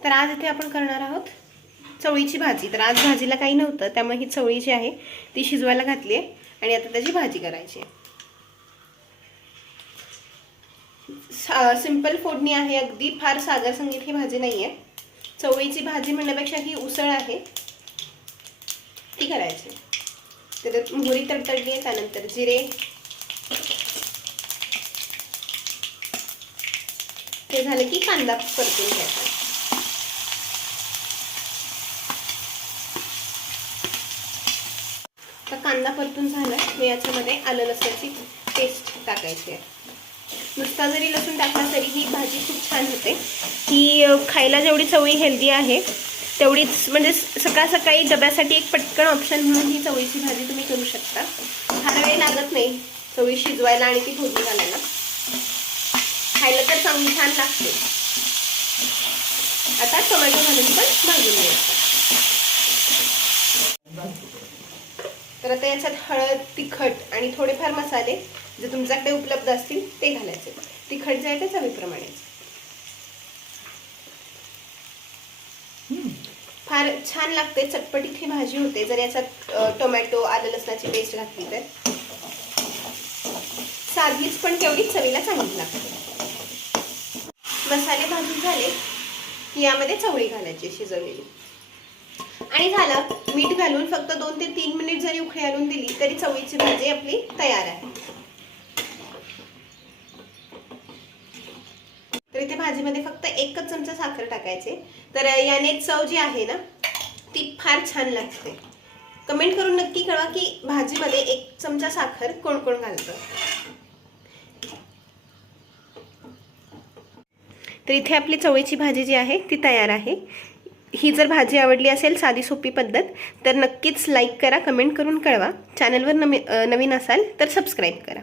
तर आज इथे आपण करणार आहोत चवळीची भाजी. तर आज भाजीला काही नव्हतं त्यामुळे ही चवळी जी आहे ती शिजवायला घातली आहे आणि आता त्याची भाजी करायची आहे. सिंपल फोडणी आहे अगदी. फार सागर संगीत ही भाजी नाही आहे चवळीची भाजी म्हणण्यापेक्षा ही उसळ आहे. ती करायची त्याच्यात मोहरी तडतडली आहे त्यानंतर जिरे ते झालं की कांदा परतून घ्यायचा. तर कांदा परतून झाला मी याच्यामध्ये आलं लसणाची पेस्ट टाकायची आहे. नुसता जरी लसूण टाकला तरी ही भाजी खूप छान होते. ही खायला जेवढी चवळी हेल्दी आहे तेवढीच म्हणजे सकाळ सकाळी डब्यासाठी एक पटकन ऑप्शन म्हणून ही चवळीची भाजी तुम्ही करू शकता. फार वेळ लागत नाही चवळी शिजवायला आणि ती फोडणी घालायला. खायला तर चांगली छान लागते. आता टोमॅटो घालून पण भाजून घ्यायचं. तर आता याच्यात हळद तिखट आणि थोडेफार मसाले जे तुमच्याकडे उपलब्ध असतील ते घालायचे. तिखट जे आहे ते चवीप्रमाणेच. फार छान लागते. चटपटीत ही भाजी होते. जर याच्यात टोमॅटो आलं लसणाची पेस्ट घातली तर. साधीच पण तेवढीच चवीला चांगली लागते. मसाले भाजून झाले की यामध्ये चवळी घालायची शिजवलेली. आणि झालं मीठ घालून फक्त दोन ते तीन मिनिट जरी उखळी आणून दिली तरी चवळीची भाजी आपली तयार आहे. तर इथे भाजीमध्ये फक्त एकच चमचा साखर टाकायचे. तर याने चव जी आहे ना ती फार छान लागते. कमेंट करून नक्की कळवा की भाजीमध्ये एक चमचा साखर कोण कोण घालतं. तर इथे आपली चवळीची भाजी जी आहे ती तयार आहे. ही जर भाजी आवडली असेल साधी सोपी पद्धत तर नक्कीच लाईक करा कमेंट करून कळवा. चॅनलवर नवी नवीन असाल तर सबस्क्राईब करा.